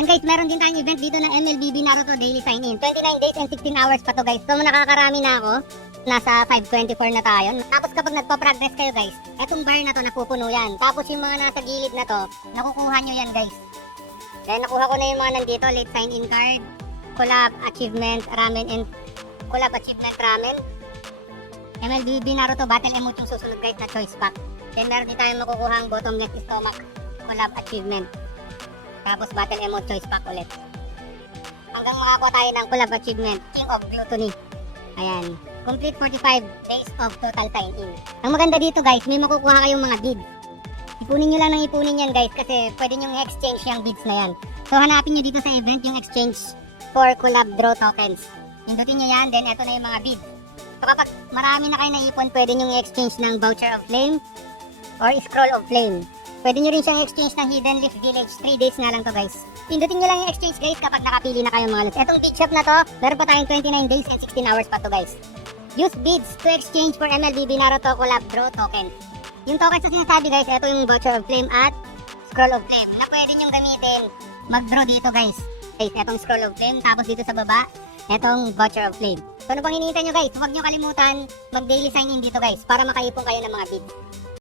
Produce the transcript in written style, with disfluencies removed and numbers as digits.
And guys, meron din tayong event dito ng MLBB Naruto Daily Sign-In. 29 days and 16 hours pa to guys. So nakakarami na ako. Nasa 524 na tayo. Tapos kapag nagpa-progress kayo guys, etong bar na to napupuno yan. Tapos yung mga nasa gilid na to, nakukuha nyo yan guys. Then nakuha ko na yung mga nandito, late sign-in card, collab, achievement, ramen, and collab, achievement, ramen. MLBB Naruto Battle Emote yung susunod guys na choice pack. Then meron din tayong makukuha ang bottomless stomach, collab, achievement. Tapos battle emote choice pack ulit. Hanggang makakuha tayo ng collab achievement, King of Gluttony. Ayan. Complete 45 days of total sign-in. Ang maganda dito guys, may makukuha kayong mga beads. Ipunin nyo lang ng ipunin yan guys kasi pwede nyo exchange yung beads na yan. So hanapin nyo dito sa event yung exchange for collab draw tokens. Pindutin nyo yan, then eto na yung mga beads. So kapag marami na kayo naipon, pwede nyo i-exchange ng voucher of flame or scroll of flame. Pwede nyo rin siyang exchange ng Hidden Leaf Village. 3 days na lang to guys. Pindutin nyo lang yung exchange guys kapag nakapili na kayo mga loot. Etong bead shop na to, meron pa tayong 29 days and 16 hours pa to guys. Use beads to exchange for MLBB Naruto Collab Draw tokens. Yung tokens na sinasabi guys, ito yung voucher of flame at scroll of flame na pwede nyong gamitin mag-draw dito guys. Guys, etong scroll of flame, tapos dito sa baba, etong voucher of flame. So ano bang hinihintay nyo guys? Huwag nyo kalimutan mag-daily sign in dito guys para makaipon kayo ng mga beads.